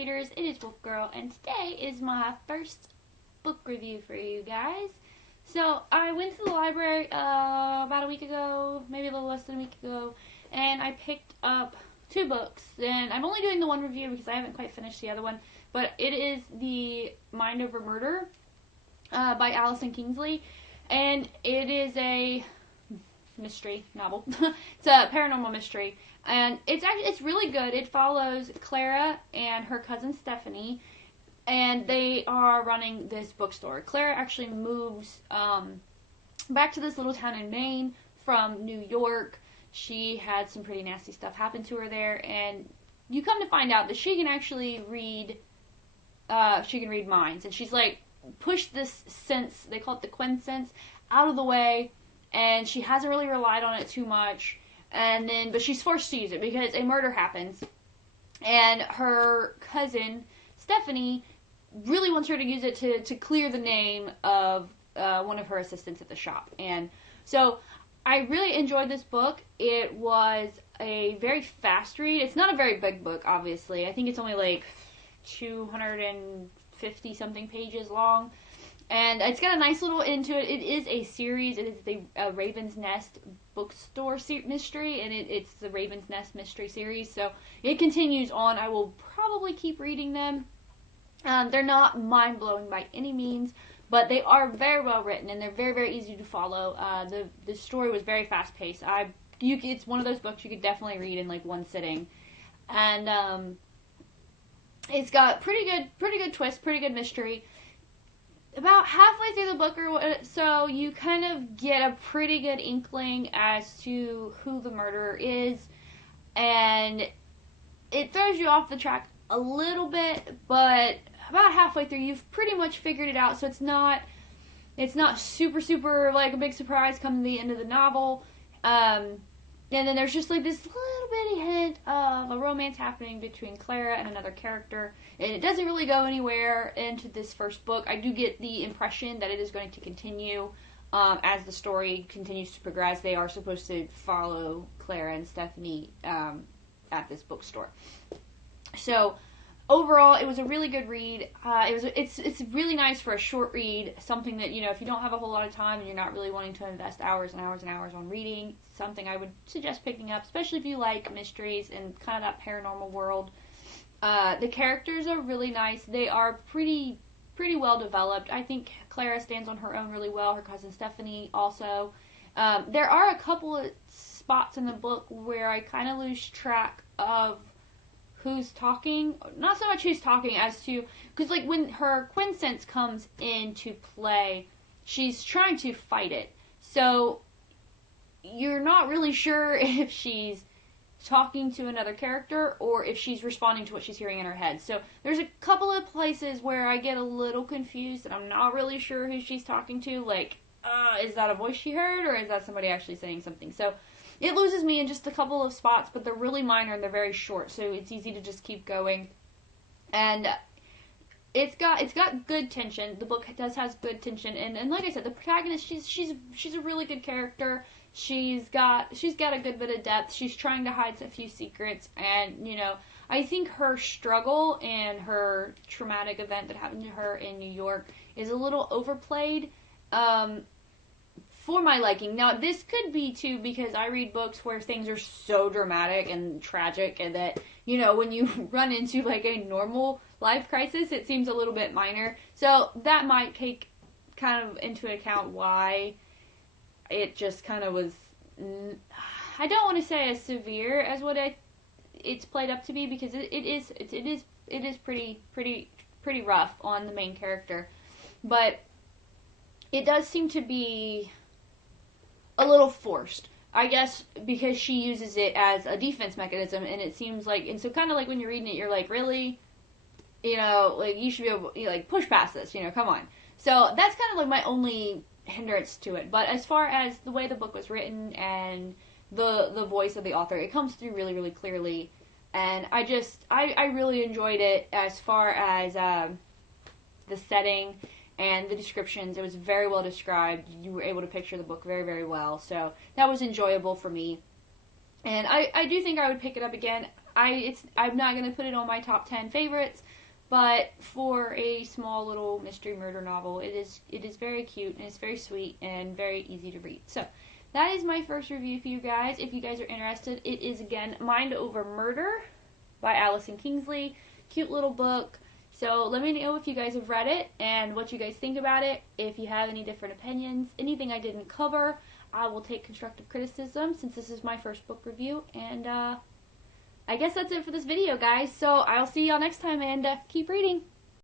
readers, it is Wolf Girl, and today is my first book review for you guys. So I went to the library about a week ago, maybe a little less than a week ago, and I picked up two books. And I'm only doing the one review because I haven't quite finished the other one, but it is the Mind Over Murder by Allison Kingsley, and it is a mystery novel. It's a paranormal mystery, and it's really good. It follows Clara and her cousin Stephanie, and they are running this bookstore. Clara actually moves back to this little town in Maine from New York. She had some pretty nasty stuff happen to her there, and you come to find out that she can actually read minds, and she's like pushed this sense, they call it the Quinn sense, out of the way, and she hasn't really relied on it too much, but she's forced to use it because a murder happens, and her cousin Stephanie really wants her to use it to clear the name of one of her assistants at the shop. And so I really enjoyed this book. It was a very fast read. It's not a very big book, obviously. I think it's only like 250 something pages long, and it's got a nice little end to it. It is a series. It is the Raven's Nest bookstore mystery, and it's the Raven's Nest mystery series, so it continues on. I will probably keep reading them. They're not mind-blowing by any means, but they are very well written, and they're very, very easy to follow. The story was very fast-paced. It's one of those books you could definitely read in like one sitting, and it's got pretty good twist, pretty good mystery. About halfway through the book or so, you kind of get a pretty good inkling as to who the murderer is, and it throws you off the track a little bit, but about halfway through, you've pretty much figured it out, so it's not super like a big surprise come to the end of the novel. And then there's just like this little bitty hint of a romance happening between Clara and another character, and it doesn't really go anywhere into this first book. I do get the impression that it is going to continue as the story continues to progress. They are supposed to follow Clara and Stephanie at this bookstore. So overall, it was a really good read. It's really nice for a short read, something that, if you don't have a whole lot of time and you're not really wanting to invest hours and hours and hours on reading, something I would suggest picking up, especially if you like mysteries and kind of that paranormal world. The characters are really nice. They are pretty well developed. I think Clara stands on her own really well. Her cousin Stephanie also. There are a couple of spots in the book where I kind of lose track of who's talking. Not so much who's talking as to, because like when her Quinn sense comes into play, she's trying to fight it. So you're not really sure if she's talking to another character or if she's responding to what she's hearing in her head. So there's a couple of places where I get a little confused and I'm not really sure who she's talking to. Like, is that a voice she heard or is that somebody actually saying something? So it loses me in just a couple of spots, but they're really minor and they're very short, so it's easy to just keep going. And it's got good tension. The book has good tension, and like I said, the protagonist, she's a really good character. She's got a good bit of depth. She's trying to hide a few secrets, and I think her struggle and her traumatic event that happened to her in New York is a little overplayed. For my liking. Now, this could be, too, because I read books where things are so dramatic and tragic and that, when you run into, like, a normal life crisis, it seems a little bit minor. So that might take kind of into account why it just kind of was, I don't want to say as severe as what it's played up to be, because it is pretty rough on the main character. But it does seem to be a little forced, I guess, because she uses it as a defense mechanism, and it seems like, and so kind of like when you're reading it, you're like, really, like you should be able to, like, push past this, come on. So that's kind of like my only hindrance to it. But as far as the way the book was written and the voice of the author, it comes through really, really clearly, and I really enjoyed it as far as the setting and the descriptions. It was very well described. You were able to picture the book very, very well. So that was enjoyable for me. And I do think I would pick it up again. I'm not gonna put it on my top 10 favorites, but for a small little mystery murder novel, it is very cute and it's very sweet and very easy to read. So that is my first review for you guys. If you guys are interested, it is again Mind Over Murder by Allison Kingsley. Cute little book. So let me know if you guys have read it and what you guys think about it. If you have any different opinions, anything I didn't cover, I will take constructive criticism since this is my first book review. And I guess that's it for this video, guys. So I'll see y'all next time and keep reading.